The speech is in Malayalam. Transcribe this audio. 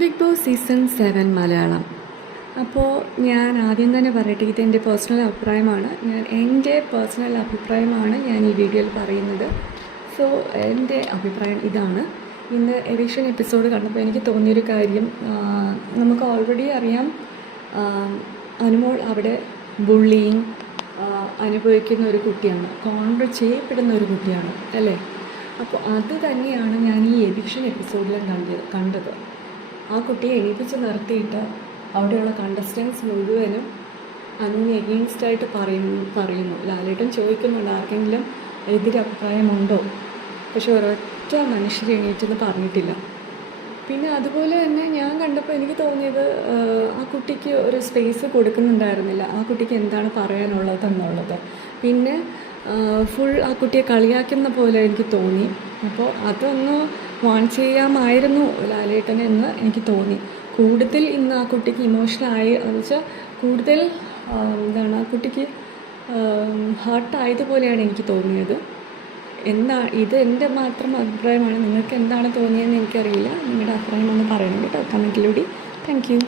Big boss season 7 Malayalam. അപ്പോൾ ഞാൻ ആദ്യം തന്നെ പറയട്ടെ, ഇതെൻ്റെ പേഴ്സണൽ അഭിപ്രായമാണ്. എൻ്റെ പേഴ്സണൽ അഭിപ്രായമാണ് ഞാൻ ഈ വീഡിയോയിൽ പറയുന്നത്. സോ എൻ്റെ അഭിപ്രായം ഇതാണ്. ഇന്ന് എവിക്ഷൻ എപ്പിസോഡ് കണ്ടപ്പോൾ എനിക്ക് തോന്നിയൊരു കാര്യം, നമുക്ക് ഓൾറെഡി അറിയാം അനുമോൾ അവിടെ ബുള്ളിങ് അനുഭവിക്കുന്ന ഒരു കുട്ടിയാണ്, കോൺട്ര ചെയ്യപ്പെടുന്ന ഒരു കുട്ടിയാണ് അല്ലേ. അപ്പോൾ അത് തന്നെയാണ് ഞാൻ ഈ എവിക്ഷൻ എപ്പിസോഡിലും കണ്ടത്. ആ കുട്ടിയെ എണീപ്പിച്ച് നിർത്തിയിട്ട് അവിടെയുള്ള കണ്ടസ്റ്റൻസ് മുഴുവനും അനുവിന് എഗെയിൻസ്റ്റായിട്ട് പറയുന്നു. ലാലേട്ടൻ ചോദിക്കുന്നുണ്ട് ആർക്കെങ്കിലും എതിരഭിപ്രായമുണ്ടോ, പക്ഷെ ഒരൊറ്റ മനുഷ്യർ എണീറ്റെന്ന് പറഞ്ഞിട്ടില്ല. പിന്നെ അതുപോലെ തന്നെ ഞാൻ കണ്ടപ്പോൾ എനിക്ക് തോന്നിയത് ആ കുട്ടിക്ക് ഒരു സ്പേസ് കൊടുക്കുന്നുണ്ടായിരുന്നില്ല, ആ കുട്ടിക്ക് എന്താണ് പറയാനുള്ളത് എന്നുള്ളത്. പിന്നെ ഫുൾ ആ കുട്ടിയെ കളിയാക്കുന്ന പോലെ എനിക്ക് തോന്നി. അപ്പോൾ അതൊന്ന് വാൺ ചെയ്യാമായിരുന്നു ലാലേട്ടന് എന്ന് എനിക്ക് തോന്നി. കൂടുതൽ ഇന്ന് ആ കുട്ടിക്ക് ഇമോഷണലായി എന്ന് വെച്ചാൽ കൂടുതൽ ആ കുട്ടിക്ക് ഹേർട്ടായതുപോലെയാണ് എനിക്ക് തോന്നിയത്. ഇത് എൻ്റെ മാത്രം അഭിപ്രായമാണ്. നിങ്ങൾക്ക് എന്താണ് തോന്നിയതെന്ന് എനിക്കറിയില്ല. നിങ്ങളുടെ അഭിപ്രായം ഒന്ന് പറയണം കേട്ടോ കമൻറ്റിലൂടെ. Thank U.